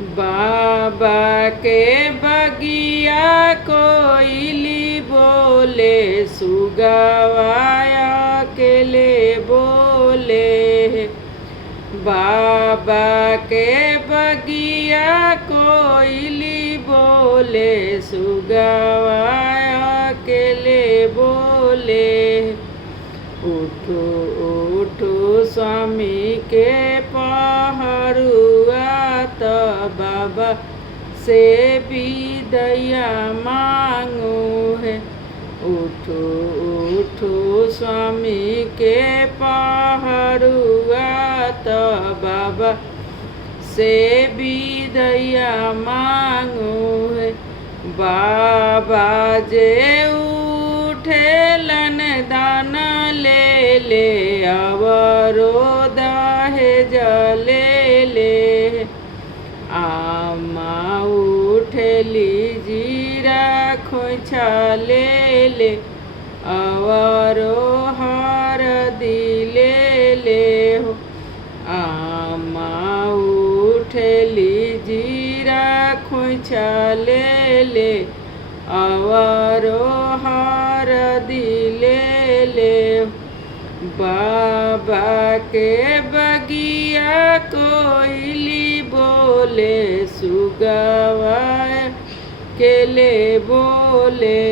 बाबा के बगिया कोयली बोले, सुगवाया अकेले बोले। बाबा के बगिया कोयली बोले, सुगवाया अकेले बोले। उठो उठो स्वामी के पहरुआ, तो बाबा से विदैया मांगू है। उठो उठो स्वामी के पहरुआ, तो बाबा से विदैया मांगू है। बाबा जे उठेलन दान ले ले, अवरोधा है जले ले। आमा उठली जीरा खोइछा ले ले, अवरो हर दिले ले हो। आमा उठली जीरा खोइछा ले ले, अवरो हर दिले ले। बाबा के बगिया कोयली बोले, सुगवा अकेले बोले।